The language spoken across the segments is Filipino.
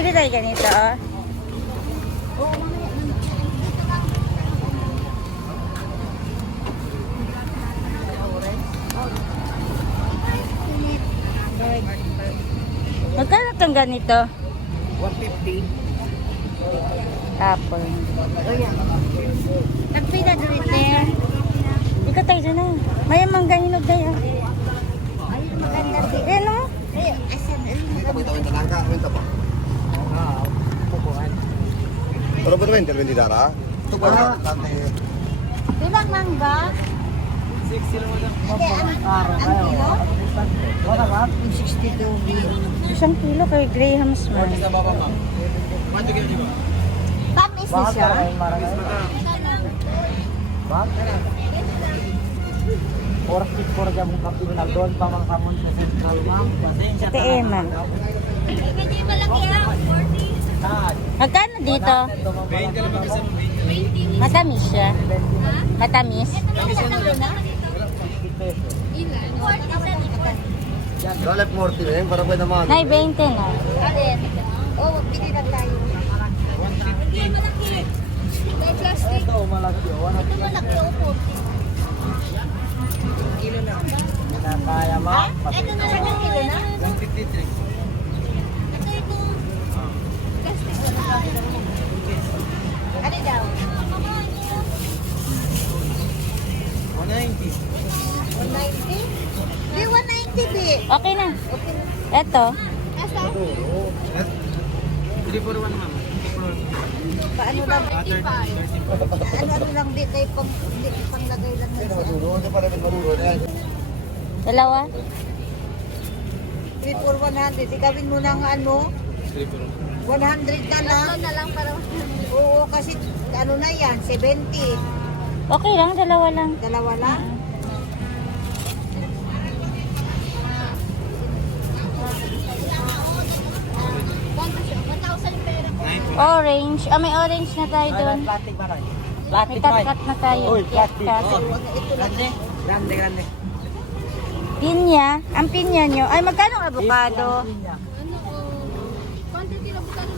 Bili tayo ganito, oh. Magkano itong ganito? 150. Apple. Oh, yan. Nagpila doon there. Ikaw tayo dyan na. May mangga hinog na yun. Ay, maganda din. Ayan o. Ay, asan? Ay, maganda. Kwenta lang ka, kwenta pa. Pero ba naman, interventi dara? Ito ba? Bilang mangga? 60 lang lang. Hindi, ang kilo? Wala ba? 62. Isang kilo kay Graham's man. Sa baba, ma'am. Quanto kilo ba? Tamis na siya. Bak? Oras kit ko rin mong kapilo na doon pa mga kamon sa central, ma'am. Ate Emma. Magkano dito? 20 lang mag-isa mo, 20. Matamis siya. Matamis. Dala 40 na yun, para pwede naman. Nay, 20 na. Alin? Oo, pili na tayo. 150. May plastic. Ito, malaki. Ito malaki, opo. Kilo na. Kaya, ma'am. Ito na lang ang kilo na? 153. Ito. Plastic na lang. Ano daw? 190. 190? Di, 190 di. Okay na. Okay na. Eto. Asa? 341, ma'am. Paano lang? 35. Ano lang di kayo panglagay lang na siya. Maduro, hindi pa rin maduro na yan. Dalawa. 3 for 100. Igawin mo ng ano? 100 ka na. na lang para Oo, kasi ano na yan, 70. Okay lang, dalawa lang. Dalawa lang. kwanto siya? 1,000 pera. Orange. Ah, may orange na tayo doon. Plastic ba rin? May Plastic ba? cut-cut na tayo. Uy, plastic. Cut. Grande. Grande, grande. Pinya. Ang pinya nyo. Ay, magkano ang avocado? Ano, quantity na bukalo.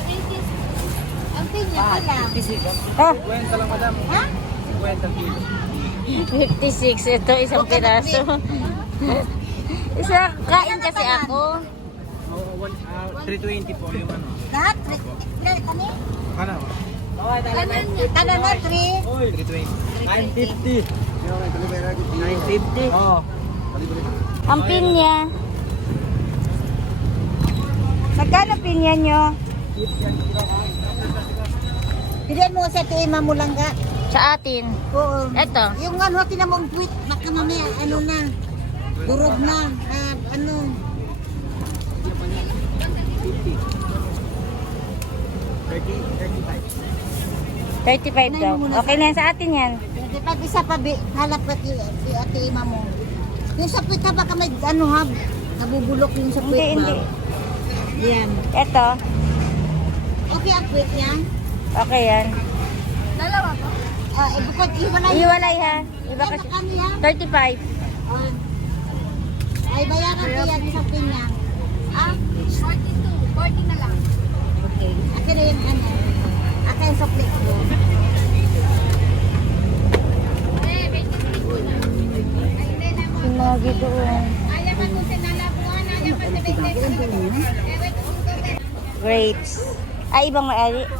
180. Ang pinya ko lang. 56. Oh, 50 lang, madam. Ha? 50 kilo. 56. Ito, isang piraso. Isa, kain kasi ako. 320 po yung ano. Lahat? Kani? Ano? Kada na 3. 320. 950. 950? Oo. Ang pinya. Magkano pinya nyo? Pilihan mo sa tima mo lang ga. Sa atin. Oo. Eto. Yung ano, tinan mo ang tweet. Baka mamaya, ano na. Durog na. Ano. 35 daw. Okay na yan sa atin yan. Di pa isa pa, halap ka si ate ima mo. Yung sa tweet ha, baka may ano ha. Nabubulok yung sa tweet Hindi, ba? hindi. Yan. Eto. Okay ang tweet niya. Okay yan. Dalawa po? Bukod iwalay. Iwalay ha. Iba Ano kasi. kanya? 35. Ay, bayaran ko yan sa pinya. 42. 40 na lang. Okay. Akin na yung ano. Akin yung sukli ko. Eh, 23 po na. Ay, hindi na mo. Sinagi doon. Ayaw man mo sinalabuhan. Ayaw man sa 23. Grapes. Ay, ibang maari. 40.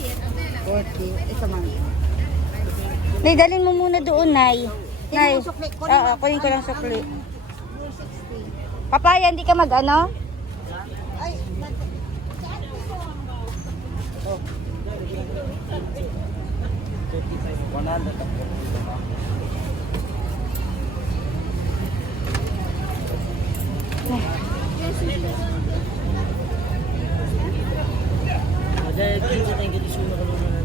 Ito na. 40. Ito man. Nay, dalhin mo muna doon, Nay. Nay. Yung sukli ko. Oo, kunin ko lang sukli. 60. Papaya, hindi ka mag-ano? Ay, saan po? 100. Ada kilo tayong gitisuna ko naman.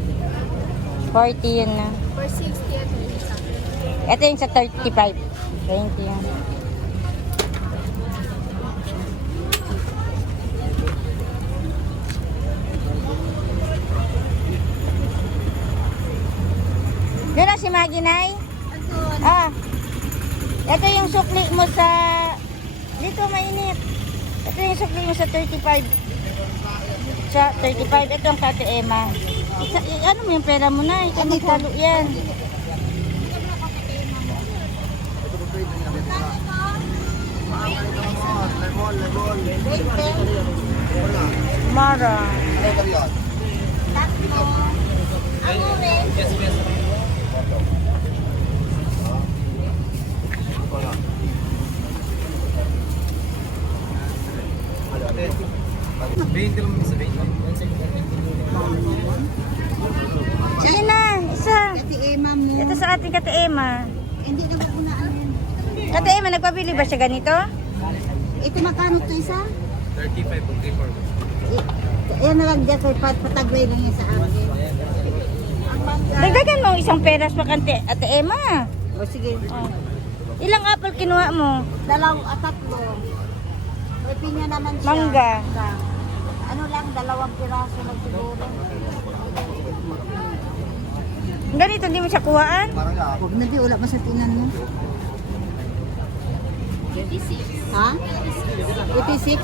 40 yun na. For 60 ito yung isa. Ito yung sa 35. 20 yan. Yun na si Maggie, Nay. Ah. Ito yung sukli mo sa... Dito mainit. Ito yung sukli mo sa 35. Sa 35. Ito ang Kate Emma. Ano mo yung pera mo na? Ikaw maghalo yan. Lemon. Mara. Ano ba yan? Tatlo. Ang orange. Sige na, isa. Ate Emma mo. Ito sa ating Kate Emma. Hindi na magunaan yan. Kate Emma, nagpabili ba siya ganito? Ito magkano to isa? 35 kung 3 Yan na lang dyan kay patagway lang yan sa akin. Ang mangga. Dagdagan mo isang peras pa kante, Ate Emma. O sige. Oh. Ilang apple kinuha mo? Tatlo. May pinya naman siya. Mangga. Ano lang, 2 piraso lang siguro. Ganito, hindi mo siya kuhaan? Parang yan. Huwag na di, wala pa sa tinan mo. 56. Ha? 86?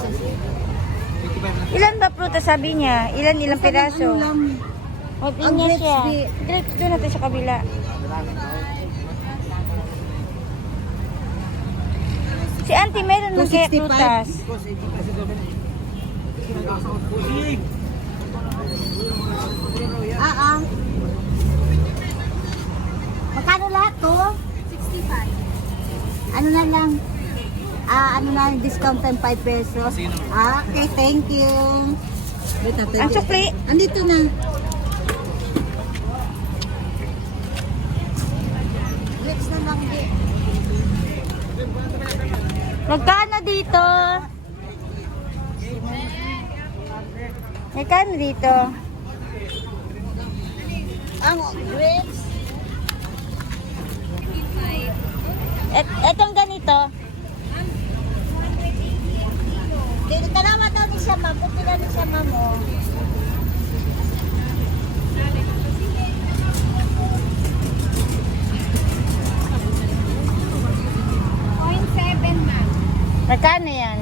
Ilan ba prutas sabi niya? Ilang piraso? Ano lang? May Ang pinya grapes, siya. di. Grapes, doon natin sa kabila. Si auntie meron ng kaya 265. prutas. Magkano lahat to? 65. Ano na lang? Ano na, discount time 5 pesos. Okay, thank you. Wait, Ang sukli. Andito na. Grapes na lang di. Magkano dito? Magkano dito? Ang grapes. Etong ganito. Dito tanawa daw ni siya, ma'am. Kung pila ni siya, ma'am, oh. Magkano yan?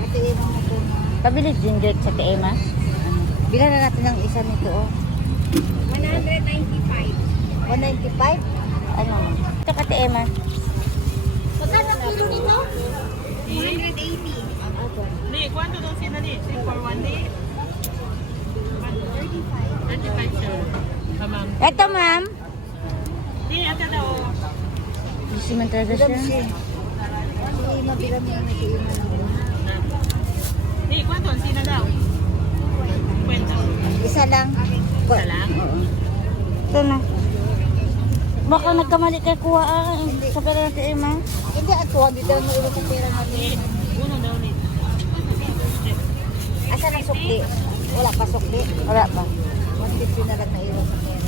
Ate Emma mo to. Pabili ginger sa Ate Emma. Bilan na natin ng isa nito, oh. 195. 195? Ano? Ito ka Ate Emma. Magkano ang kilo nito? 180. Ni, ¿cuánto dos cien ni? 3 for 1 day? 35 sir. Tamam. Ito, ma'am. Ni, ate daw. Busy man talaga siya. Si Emma, bilang mo na si Emma. Ni, ¿cuánto ang sina daw? Kwenta. Isa lang. Isa lang? Ito na. Baka nagkamali kay kuha sa pera ng Ate Emma. Hindi, ako. Hindi daw mo ulo sa pera natin. Uno daw ni. Asa ng sukli? Wala pa sukli. Wala pa. 150 na lang na ilo sa pera.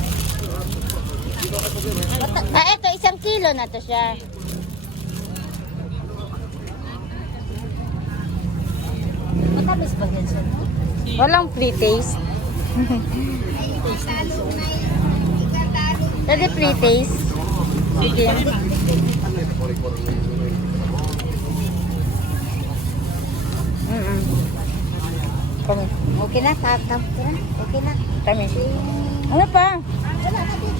Ito, 1 kilo na to siya. Matamis ba yan siya? No? Walang pre-taste. Pwede pre-taste. Sige. Kami. Okay na, tatap ko na. Okay na. Kami. Ano pa? Wala na din.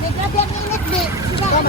May grabe ang init, di. Sila,